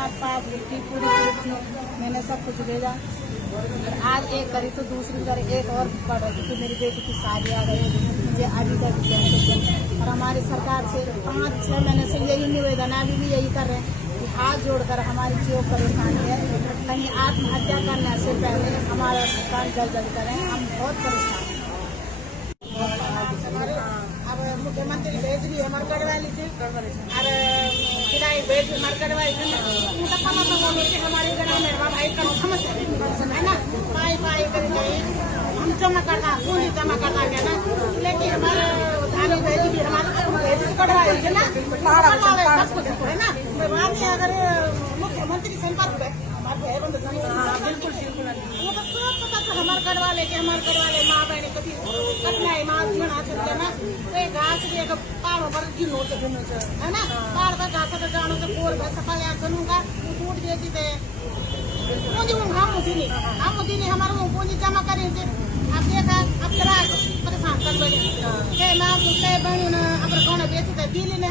पाप पाप की पूरी मैंने सब कुछ भेजा। और आज एक करी तो दूसरी करी एक और पढ़ रही थी, मेरी बेटी की शादी आ गई, मुझे अभी तक और हमारी सरकार से 5-6 महीने से यही निवेदन है, अभी भी यही कर रहे हैं कि हाथ जोड़कर हमारी जो परेशानी है, कहीं आत्महत्या करने से पहले हमारा भुगतान जल्द करें, हम बहुत परेशान हैं। अब मुख्यमंत्री भेज रही है हमारे गढ़वाली से, और विधायक भेज हमारे गढ़वाली से, उनका पता तो बोलो कि हमारे गाँव में भाई का समस्या है ना, पाई पाई करके हम जमा करना, पूंजी जमा करना क्या ना, लेकिन हमारे धानी भेज भी हमारे गढ़वाली से ना, सब कुछ है ना, बाद में अगर मुख्यमंत्री संपर्क है बिल्कुल वो तो सब पता था हमारे गढ़वाले के, हमारे गढ़वाले माँ बहने कभी कठिनाई माँ जीवन आ सकते ना, तो घास भी एक पहाड़ों पर गिनो से है ना, पहाड़ पर घास पर जानो से पोल पर सफाई जनूंगा टूट देती थे पूंजी हम उसी नहीं हमारे वो पूंजी जमा करेंगे। अब देखा अब परेशान कर बने मैं बहन अपने कौन बेचते दिल्ली ने